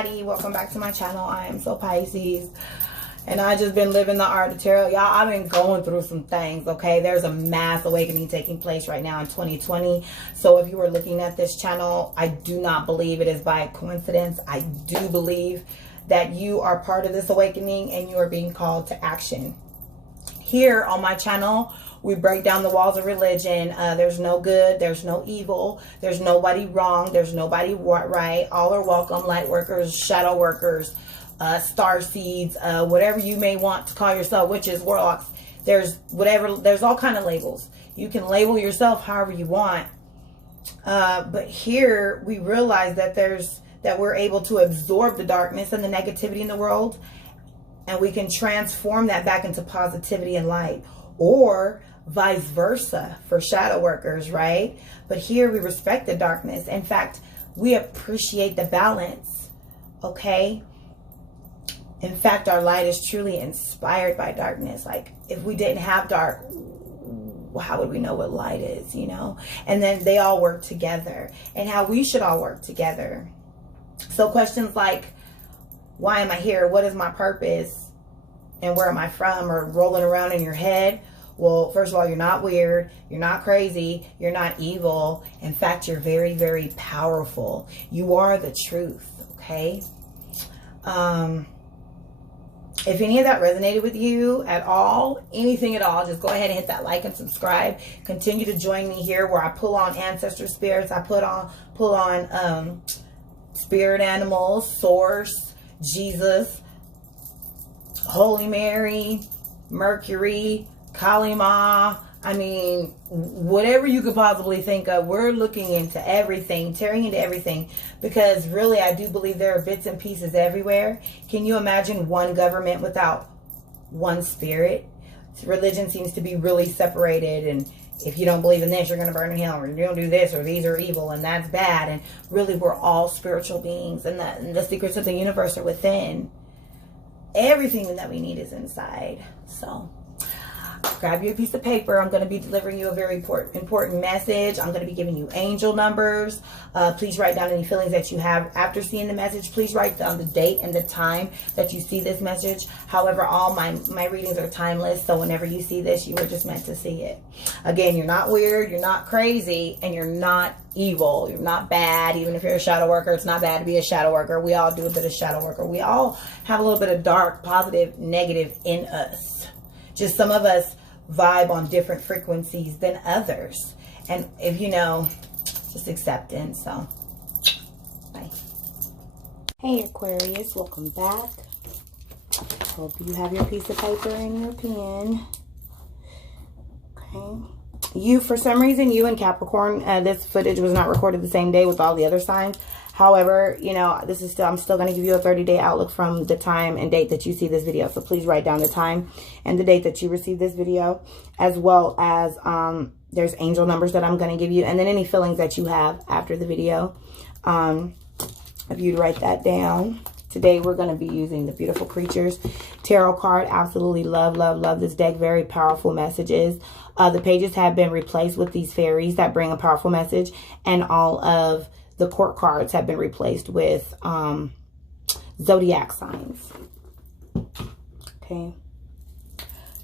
everybody, welcome back to my channel. I am so Pisces, and I just been living the art of tarot. Y'all, I've been going through some things, okay? There's a mass awakening taking place right now in 2020. So if you are looking at this channel, I do not believe it is by coincidence. I do believe that you are part of this awakening and you are being called to action. Here on my channel, we break down the walls of religion. There's no good, there's no evil, there's nobody wrong, there's nobody right. All are welcome. Light workers, shadow workers, star seeds, whatever you may want to call yourself, witches, warlocks. There's whatever, there's all kind of labels. You can label yourself however you want. But here we realize that we're able to absorb the darkness and the negativity in the world, and we can transform that back into positivity and light, or vice versa for shadow workers, right? But here we respect the darkness. In fact, we appreciate the balance, okay? In fact, our light is truly inspired by darkness. Like, if we didn't have dark, how would we know what light is, you know? And then they all work together, and how we should all work together. So questions like, why am I here? What is my purpose? And where am I from? Or rolling around in your head. Well, first of all, you're not weird. You're not crazy. You're not evil. In fact, you're very, very powerful. You are the truth, okay? If any of that resonated with you at all, anything at all, just go ahead and hit that like and subscribe. Continue to join me here where I pull on ancestor spirits. I pull on spirit animals, source, Jesus, Holy Mary, Mercury, Kali Ma. I mean, whatever you could possibly think of, we're looking into everything, tearing into everything, because really I do believe there are bits and pieces everywhere. Can you imagine one government without one spirit? Religion seems to be really separated, and if you don't believe in this, you're going to burn in hell, or you don't do this, or these are evil, and that's bad. And really, we're all spiritual beings, and the secrets of the universe are within. Everything that we need is inside. So grab you a piece of paper. I'm going to be delivering you a very important message. I'm going to be giving you angel numbers. Please write down any feelings that you have after seeing the message. Please write down the date and the time that you see this message. However, all my readings are timeless, so whenever you see this, you were just meant to see it. Again, you're not weird, you're not crazy, and you're not evil. You're not bad. Even if you're a shadow worker, it's not bad to be a shadow worker. We all do a bit of shadow worker. We all have a little bit of dark, positive, negative in us. Just some of us vibe on different frequencies than others. And if you know, just acceptance. So, bye. Hey Aquarius, welcome back. Hope you have your piece of paper and your pen. Okay. You, for some reason, you and Capricorn, this footage was not recorded the same day with all the other signs. However, you know, I'm still going to give you a 30-day outlook from the time and date that you see this video. So please write down the time and the date that you receive this video, as well as there's angel numbers that I'm going to give you, and then any feelings that you have after the video. If you'd write that down. Today we're going to be using the Beautiful Creatures Tarot card. Absolutely love, love, love this deck. Very powerful messages. The pages have been replaced with these fairies that bring a powerful message, and all of the court cards have been replaced with zodiac signs. Okay.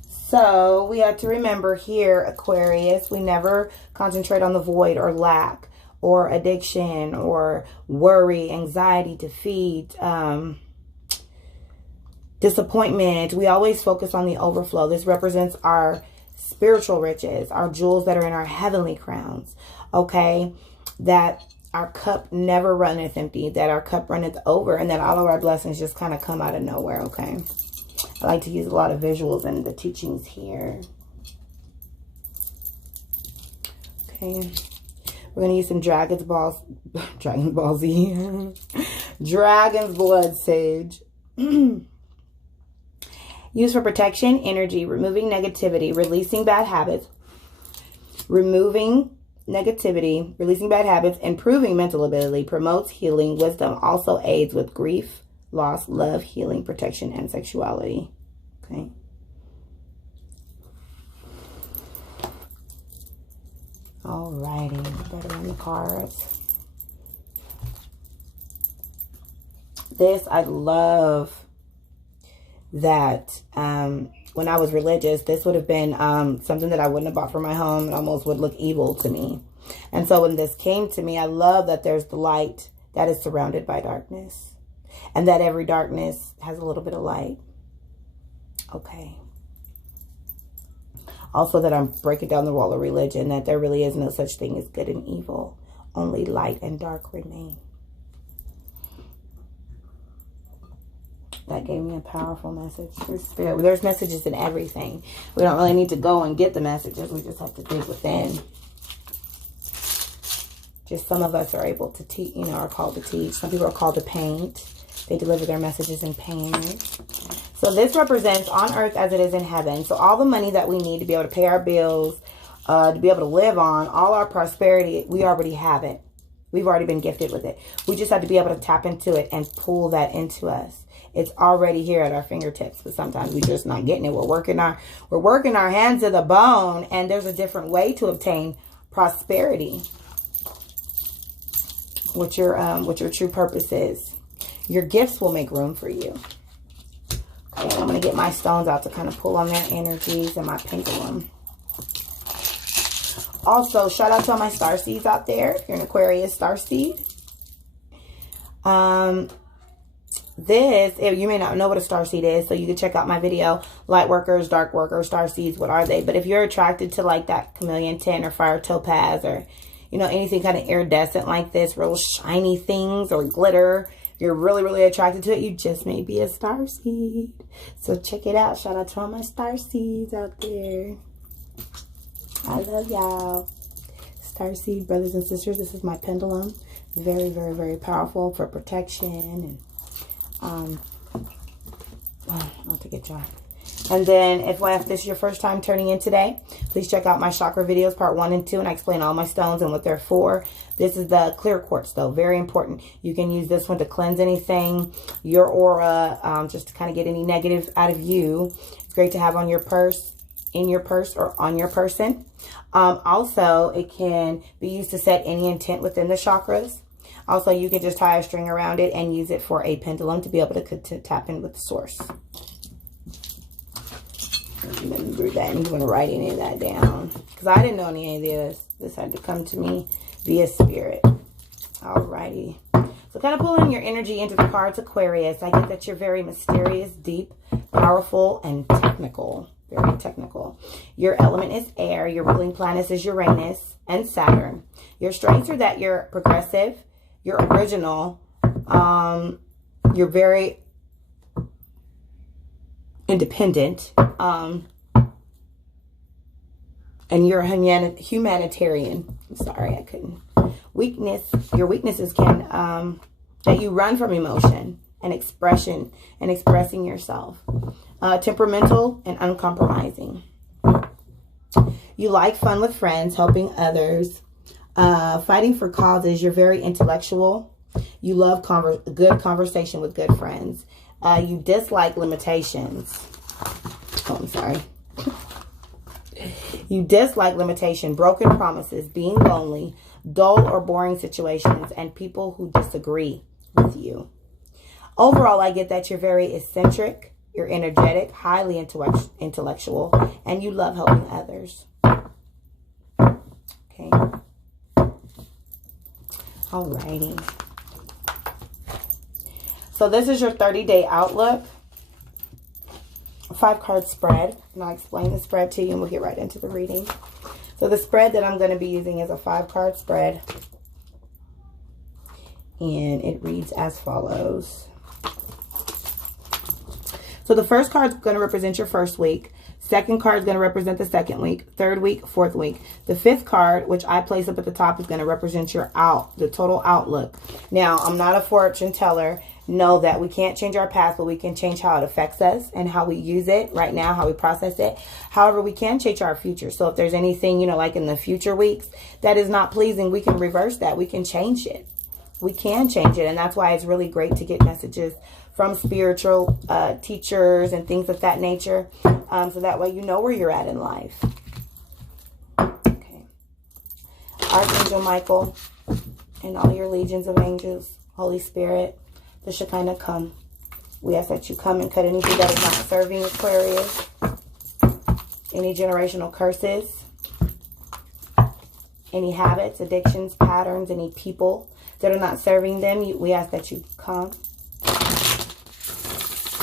So we have to remember here, Aquarius, we never concentrate on the void or lack or addiction or worry, anxiety, defeat, disappointment. We always focus on the overflow. This represents our spiritual riches, our jewels that are in our heavenly crowns. Okay. That our cup never runneth empty, that our cup runneth over, and that all of our blessings just kind of come out of nowhere, okay? I like to use a lot of visuals in the teachings here. Okay. We're going to use some Dragon's Blood Sage. Used for protection, energy, removing negativity, releasing bad habits, negativity, releasing bad habits, improving mental ability, promotes healing, wisdom, also aids with grief, loss, love, healing, protection, and sexuality. Okay. Alrighty, better on the cards. This, I love that when I was religious, this would have been something that I wouldn't have bought for my home. It almost would look evil to me. And so when this came to me, I love that there's the light that is surrounded by darkness. And that every darkness has a little bit of light. Okay. Also that I'm breaking down the wall of religion, that there really is no such thing as good and evil. Only light and dark remain. That gave me a powerful message through spirit. There's messages in everything. We don't really need to go and get the messages. We just have to dig within. Just some of us are able to teach, you know, are called to teach. Some people are called to paint. They deliver their messages in paint. So this represents on earth as it is in heaven. So all the money that we need to be able to pay our bills, to be able to live on, all our prosperity, we already have it. We've already been gifted with it. We just have to be able to tap into it and pull that into us. It's already here at our fingertips, but sometimes we're just not getting it. We're working our hands to the bone, and there's a different way to obtain prosperity. What your true purpose is. Your gifts will make room for you. Okay, I'm going to get my stones out to kind of pull on their energies and my pendulum. Also, shout out to all my starseeds out there. If you're an Aquarius starseed. You may not know what a starseed is, so you can check out my video, light workers, dark workers, starseeds, what are they? But if you're attracted to like that chameleon tint or fire topaz or, you know, anything kind of iridescent like this, real shiny things or glitter, you're really, really attracted to it, you just may be a starseed. So check it out. Shout out to all my starseeds out there. I love y'all. Starseed brothers and sisters, this is my pendulum. Very, very, very powerful for protection and I'll take a try. And then if this is your first time turning in today, please check out my chakra videos, part 1 and 2, and I explain all my stones and what they're for. This is the clear quartz, though. Very important. You can use this one to cleanse anything, your aura, just to kind of get any negative out of you. It's great to have on your purse, in your purse, or on your person. Also, it can be used to set any intent within the chakras. Also, you can just tie a string around it and use it for a pendulum to be able to tap in with the source. Remember that, and you want to write any of that down. Because I didn't know any of this. This had to come to me via spirit. Alrighty. So kind of pulling your energy into the cards, Aquarius. I get that you're very mysterious, deep, powerful, and technical. Very technical. Your element is air. Your ruling planets is Uranus and Saturn. Your strengths are that you're progressive, you're original, you're very independent, and you're a humanitarian. I'm sorry, I couldn't. Your weaknesses can, that you run from emotion and expression and expressing yourself. Temperamental and uncompromising. You like fun with friends, helping others, fighting for causes. You're very intellectual. You love good conversation with good friends. You dislike limitations. Oh, I'm sorry. You dislike limitation, broken promises, being lonely, dull or boring situations, and people who disagree with you. Overall, I get that you're very eccentric, you're energetic, highly intellectual, and you love helping others. Okay. Alrighty. So this is your 30-day outlook. A 5-card spread. And I'll explain the spread to you and we'll get right into the reading. So the spread that I'm going to be using is a 5-card spread. And it reads as follows. So the first card is going to represent your first week. Second card is going to represent the second week. Third week, fourth week. The fifth card, which I place up at the top, is going to represent your the total outlook. Now, I'm not a fortune teller. Know that we can't change our past, but we can change how it affects us and how we use it right now, how we process it. However, we can change our future. So if there's anything, you know, like in the future weeks that is not pleasing, we can reverse that. We can change it. We can change it. And that's why it's really great to get messages from spiritual teachers and things of that nature. So that way you know where you're at in life. Okay. Archangel Michael and all your legions of angels, Holy Spirit, the Shekinah come. We ask that you come and cut anything that is not serving Aquarius. Any generational curses. Any habits, addictions, patterns, any people that are not serving them. We ask that you come.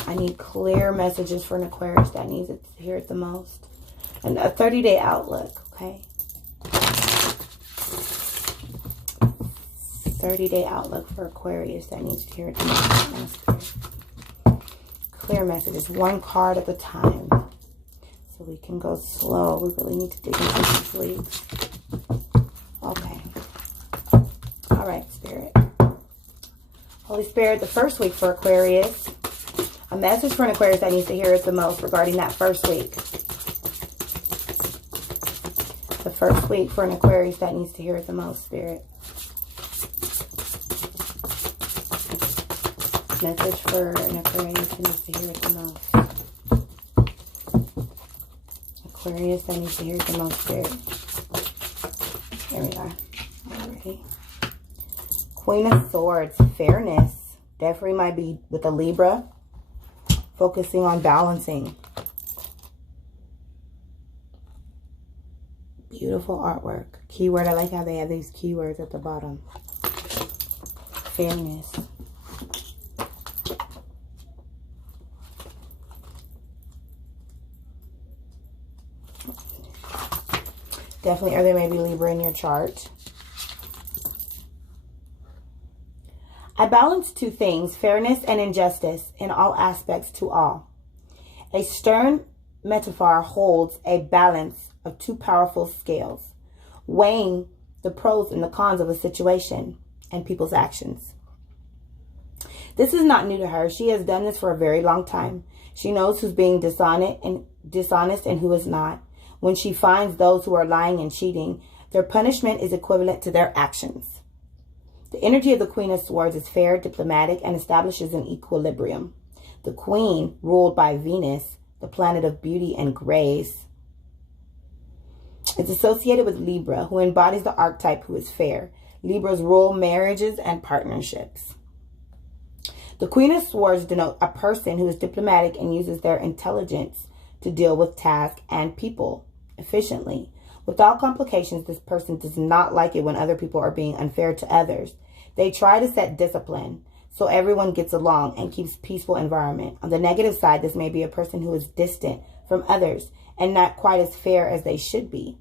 I need clear messages for an Aquarius that needs it to hear it the most. And a 30-day outlook, okay? 30-day outlook for Aquarius that needs to hear it the most. Clear messages, one card at a time. So we can go slow. We really need to dig into these leaves. Okay. All right, Spirit. Holy Spirit, the first week for Aquarius. A message for an Aquarius that needs to hear it the most regarding that first week. The first week for an Aquarius that needs to hear it the most, Spirit. Message for an Aquarius that needs to hear it the most. Aquarius that needs to hear it the most, Spirit. Here we are. Alrighty. Queen of Swords, fairness. Definitely might be with a Libra. Focusing on balancing. Beautiful artwork. Keyword, I like how they have these keywords at the bottom. Fairness. Definitely, or there may be Libra in your chart. I balance two things, fairness and injustice, in all aspects to all. A stern metaphor holds a balance of two powerful scales, weighing the pros and the cons of a situation and people's actions. This is not new to her. She has done this for a very long time. She knows who's being dishonest and who is not. When she finds those who are lying and cheating, their punishment is equivalent to their actions. The energy of the Queen of Swords is fair, diplomatic, and establishes an equilibrium. The Queen, ruled by Venus, the planet of beauty and grace, is associated with Libra, who embodies the archetype who is fair. Libras rule marriages and partnerships. The Queen of Swords denotes a person who is diplomatic and uses their intelligence to deal with tasks and people efficiently. Without complications, this person does not like it when other people are being unfair to others. They try to set discipline so everyone gets along and keeps peaceful environment. On the negative side, this may be a person who is distant from others and not quite as fair as they should be.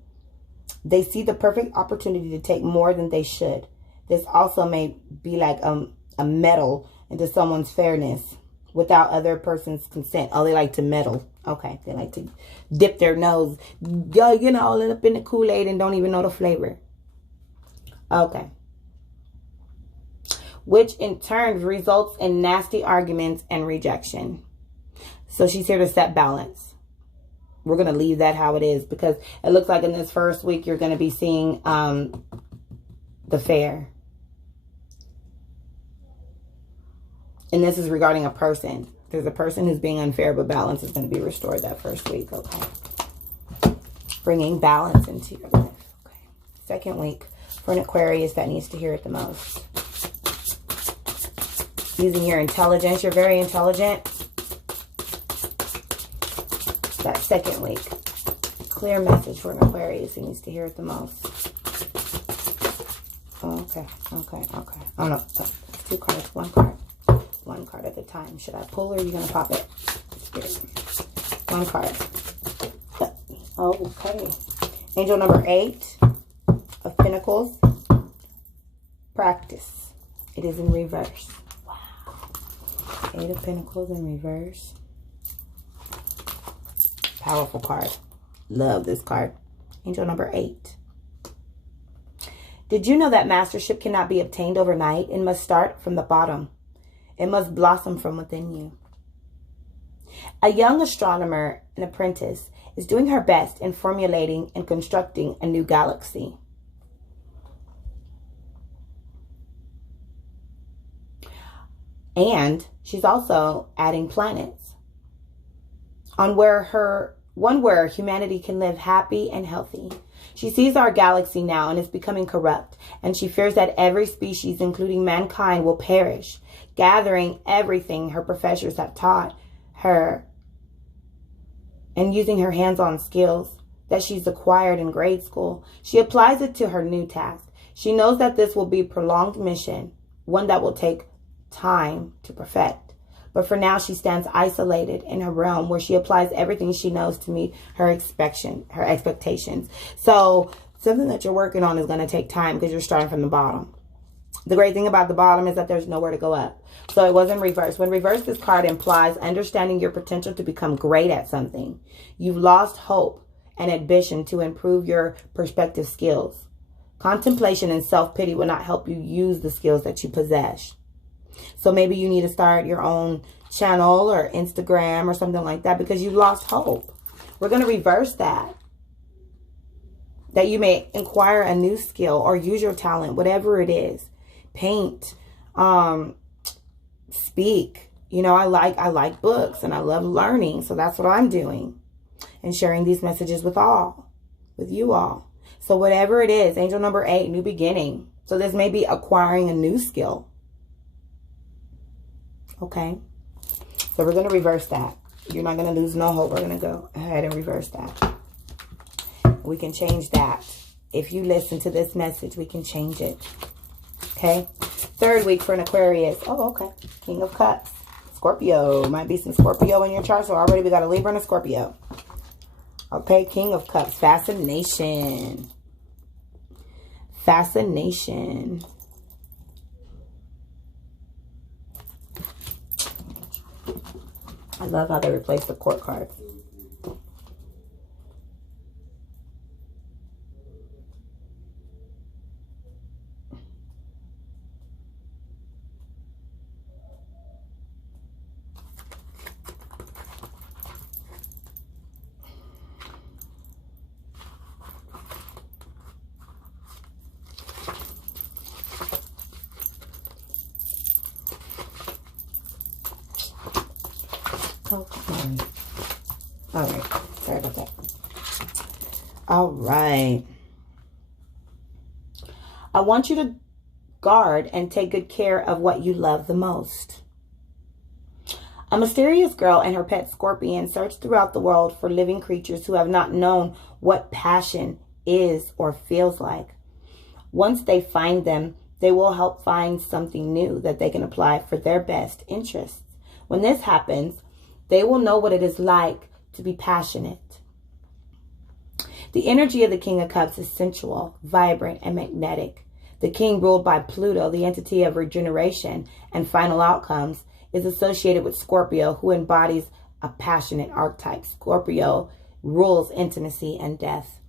They see the perfect opportunity to take more than they should. This also may be like a meddle into someone's fairness without other person's consent. Oh, they like to meddle. Okay, they like to dip their nose, you know, all up in the Kool-Aid and don't even know the flavor. Okay. Which in turn results in nasty arguments and rejection. So she's here to set balance. We're going to leave that how it is because it looks like in this first week you're going to be seeing the fair. And this is regarding a person. There's a person who's being unfair, but balance is going to be restored that first week. Okay. Bringing balance into your life. Okay. Second week for an Aquarius that needs to hear it the most. Using your intelligence. You're very intelligent. That second week. Clear message for an Aquarius who needs to hear it the most. Okay. Okay. Okay. Oh, no. Two cards. One card. One card at a time. Should I pull or are you going to pop it? Spirit. One card. Okay. Angel number 8 of Pentacles. Practice. It is in reverse. Wow. 8 of Pentacles in reverse. Powerful card. Love this card. Angel number 8. Did you know that mastership cannot be obtained overnight? It must start from the bottom. It must blossom from within you. A young astronomer, an apprentice, is doing her best in formulating and constructing a new galaxy. And she's also adding planets on where her one where humanity can live happy and healthy. She sees our galaxy now and is becoming corrupt, and she fears that every species, including mankind, will perish. Gathering everything her professors have taught her and using her hands-on skills that she's acquired in grade school, she applies it to her new task. She knows that this will be a prolonged mission, one that will take time to perfect. But for now, she stands isolated in her realm where she applies everything she knows to meet her expectations. So something that you're working on is going to take time because you're starting from the bottom. The great thing about the bottom is that there's nowhere to go up. So it wasn't reversed. When reversed, this card implies understanding your potential to become great at something. You've lost hope and ambition to improve your perspective skills. Contemplation and self-pity will not help you use the skills that you possess. So maybe you need to start your own channel or Instagram or something like that because you've lost hope. We're going to reverse that. That you may acquire a new skill or use your talent, whatever it is. Paint, speak. You know, I like books and I love learning. So that's what I'm doing and sharing these messages with you all. So whatever it is, angel number 8, new beginning. So this may be acquiring a new skill. Okay. So we're going to reverse that. You're not going to lose no hope. We're going to go ahead and reverse that. We can change that. If you listen to this message, we can change it. Okay. 3rd week for an Aquarius. Oh, okay. King of Cups. Scorpio. Might be some Scorpio in your chart. So already we got a Libra and a Scorpio. Okay. King of Cups. Fascination. Fascination. I love how they replace the court cards. Okay. All right. Sorry about that. All right. I want you to guard and take good care of what you love the most. A mysterious girl and her pet scorpion search throughout the world for living creatures who have not known what passion is or feels like. Once they find them, they will help find something new that they can apply for their best interests. When this happens, they will know what it is like to be passionate. The energy of the King of Cups is sensual, vibrant, and magnetic. The king, ruled by Pluto, the entity of regeneration and final outcomes, is associated with Scorpio, who embodies a passionate archetype. Scorpio rules intimacy and death.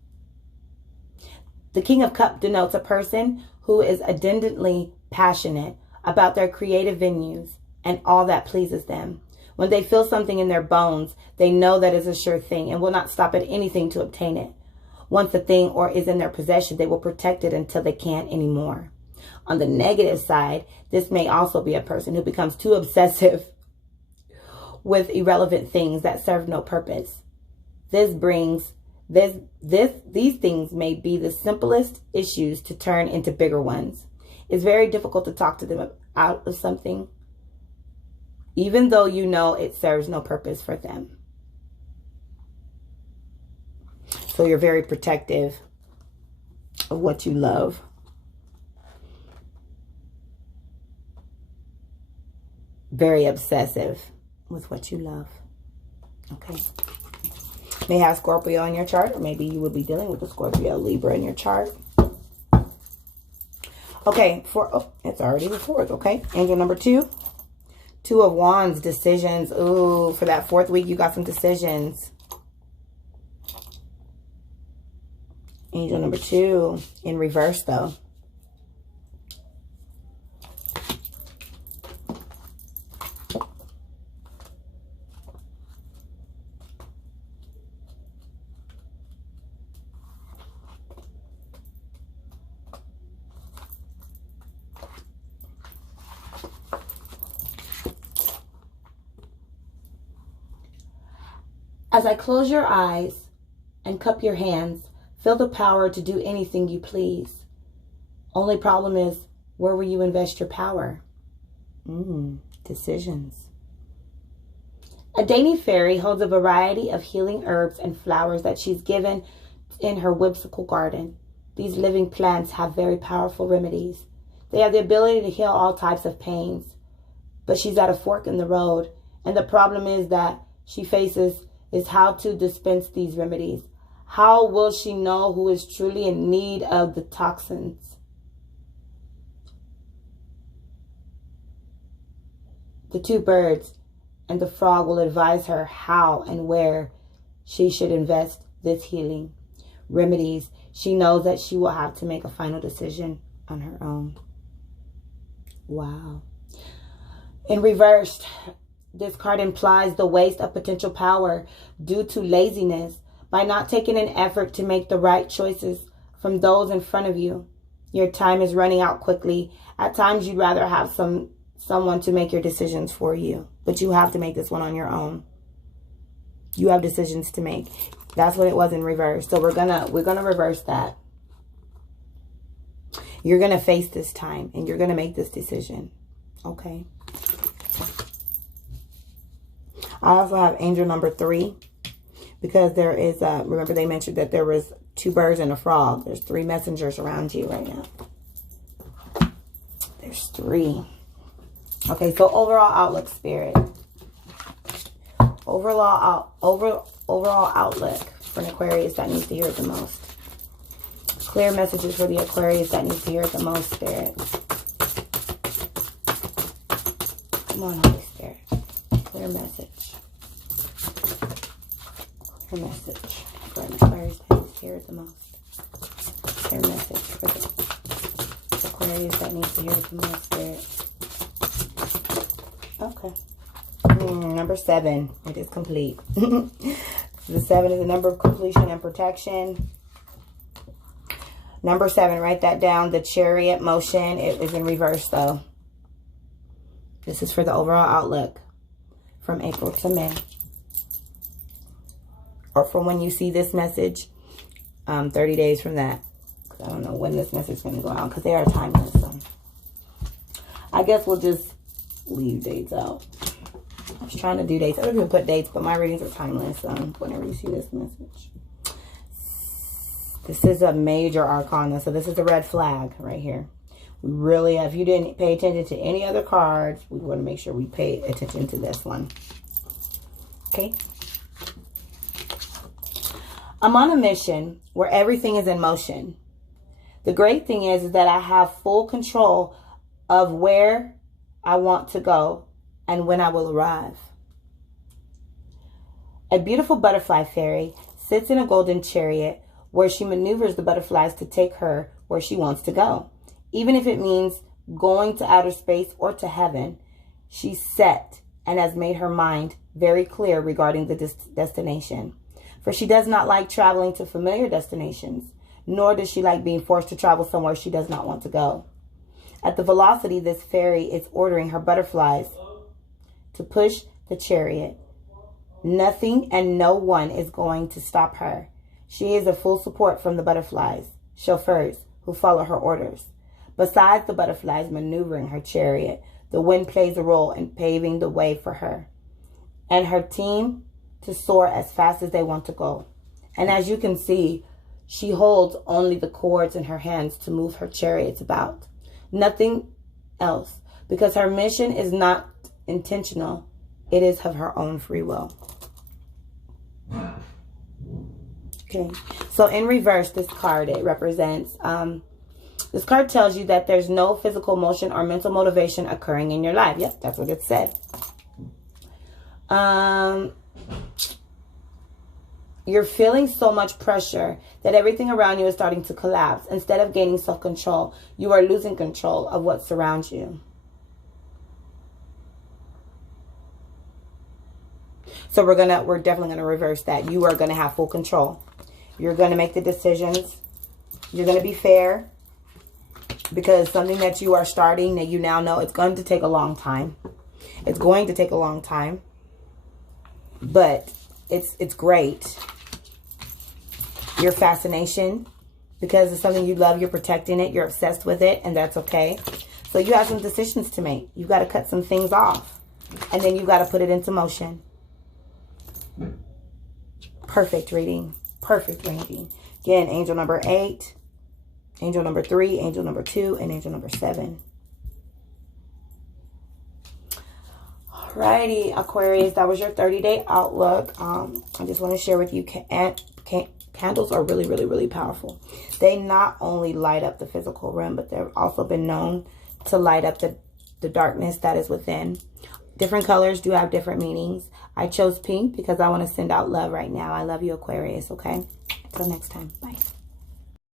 The King of Cups denotes a person who is addendantly passionate about their creative venues and all that pleases them. When they feel something in their bones, they know that is a sure thing and will not stop at anything to obtain it. Once the thing or is in their possession, they will protect it until they can't anymore. On the negative side, this may also be a person who becomes too obsessive with irrelevant things that serve no purpose. These things may be the simplest issues to turn into bigger ones. It's very difficult to talk to them out of something, even though you know it serves no purpose for them. So you're very protective of what you love. Very obsessive with what you love. Okay. May have Scorpio in your chart, or maybe you would be dealing with a Scorpio, Libra in your chart. Okay, it's already the 4th, okay? Angel number 2. 2 of Wands, decisions. Ooh, for that 4th week, you got some decisions. Angel number 2, in reverse, though. As I close your eyes and cup your hands, feel the power to do anything you please. Only problem is, where will you invest your power? Decisions. A dainty fairy holds a variety of healing herbs and flowers that she's given in her whimsical garden. These living plants have very powerful remedies. They have the ability to heal all types of pains. But she's at a fork in the road, and the problem is that she faces is how to dispense these remedies. How will she know who is truly in need of the toxins? The two birds and the frog will advise her how and where she should invest this healing remedies. She knows that she will have to make a final decision on her own. Wow. In reverse, this card implies the waste of potential power due to laziness by not taking an effort to make the right choices from those in front of you. Your time is running out quickly. At times, you'd rather have someone to make your decisions for you, but you have to make this one on your own. You have decisions to make. That's what it was in reverse. So we're gonna reverse that. You're gonna face this time and you're gonna make this decision. Okay. I also have angel number 3 because there is remember they mentioned that there was 2 birds and a frog. There's 3 messengers around you right now. There's 3. Okay, so overall outlook, Spirit. Overall outlook for an Aquarius that needs to hear it the most. Clear messages for the Aquarius that needs to hear it the most, Spirit. Come on, Holy Spirit. Clear message. Clear message for an Aquarius that needs to hear it the most. Clear message for the Aquarius that needs to hear it the most, Spirit. Okay. Number 7. It is complete. The 7 is the number of completion and protection. Number 7, write that down. The Chariot motion. It is in reverse, though. This is for the overall outlook from April to May. Or from when you see this message, 30 days from that. I don't know when this message is going to go out because they are timeless. So I guess we'll just leave dates out. I was trying to do dates. I don't even put dates, but my readings are timeless. Whenever you see this message. This is a major arcana. So this is the red flag right here. We really, if you didn't pay attention to any other cards, we want to make sure we pay attention to this one. Okay. I'm on a mission where everything is in motion. The great thing is that I have full control of where I want to go and when I will arrive. A beautiful butterfly fairy sits in a golden chariot where she maneuvers the butterflies to take her where she wants to go. Even if it means going to outer space or to heaven, she's set and has made her mind very clear regarding the destination. For she does not like traveling to familiar destinations, nor does she like being forced to travel somewhere she does not want to go. At the velocity this fairy is ordering her butterflies to push the chariot, nothing and no one is going to stop her. She is a full support from the butterflies, chauffeurs who follow her orders. Besides the butterflies maneuvering her chariot, the wind plays a role in paving the way for her and her team to soar as fast as they want to go. And as you can see, she holds only the cords in her hands to move her chariots about. Nothing else, because her mission is not intentional. It is of her own free will. Okay, so in reverse, this card, it represents, this card tells you that there's no physical motion or mental motivation occurring in your life. Yep, that's what it said. You're feeling so much pressure that everything around you is starting to collapse. Instead of gaining self-control, you are losing control of what surrounds you. So we're definitely gonna reverse that. You are gonna have full control. You're gonna make the decisions. You're gonna be fair, because something that you are starting that you now know it's going to take a long time. It's going to take a long time, but it's great. Your fascination, because it's something you love, you're protecting it, you're obsessed with it, and that's okay. So you have some decisions to make. You got to cut some things off, and then you got to put it into motion. Perfect reading. Perfect reading. Again, angel number 8, angel number 3, angel number 2, and angel number 7. Alrighty, Aquarius, that was your 30-day outlook. I just want to share with you, candles are really, really, really powerful. They not only light up the physical realm, but they've also been known to light up the darkness that is within. Different colors do have different meanings. I chose pink because I want to send out love right now. I love you, Aquarius, okay? Until next time. Bye.